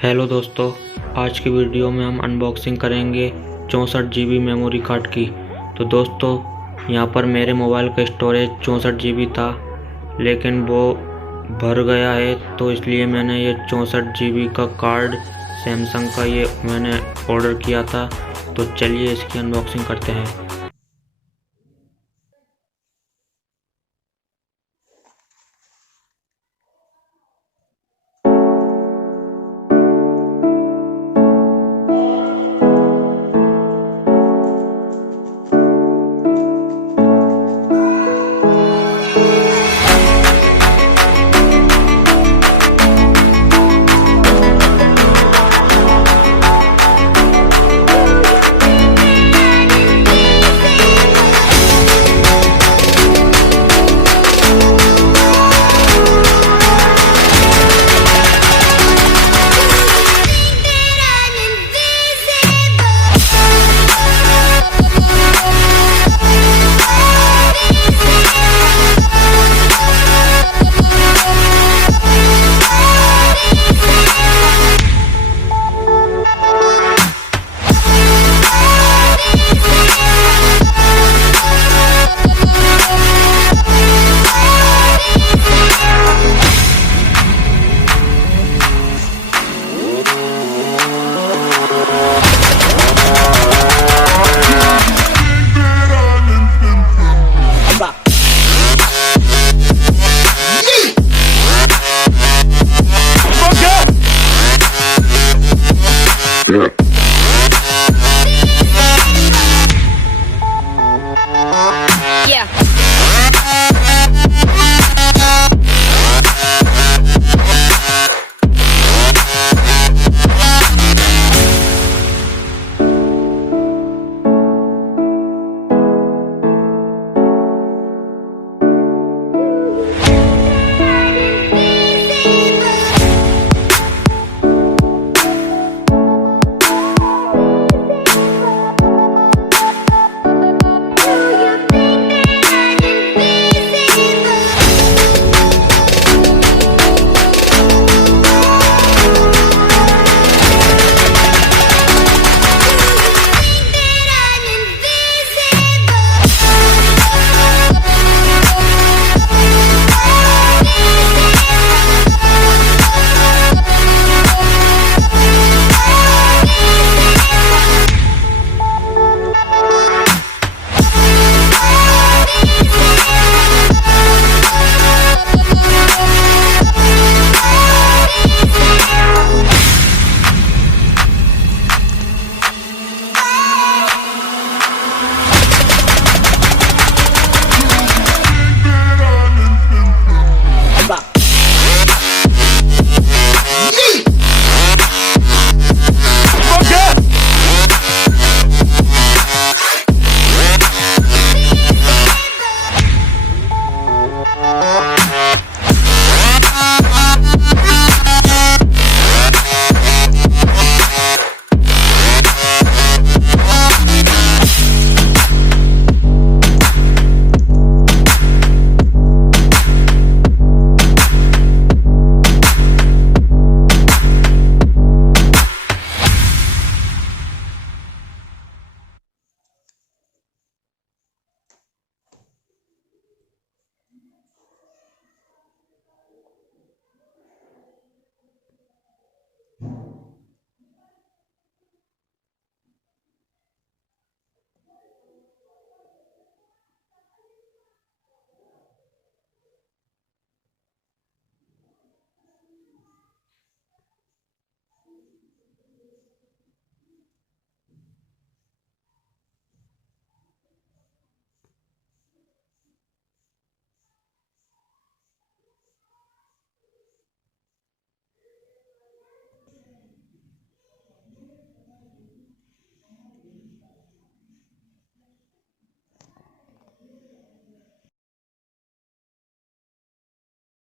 Hello दोस्तों, आज की वीडियो में हम अनबॉक्सिंग करेंगे 64 GB मेमोरी कार्ड की। तो दोस्तों, यहाँ पर मेरे मोबाइल का स्टोरेज 64 GB था, लेकिन वो भर गया है, तो इसलिए मैंने ये 64 GB का कार्ड सैमसंग का ये मैंने ऑर्डर किया था। तो चलिए इसकी अनबॉक्सिंग करते हैं। Yeah.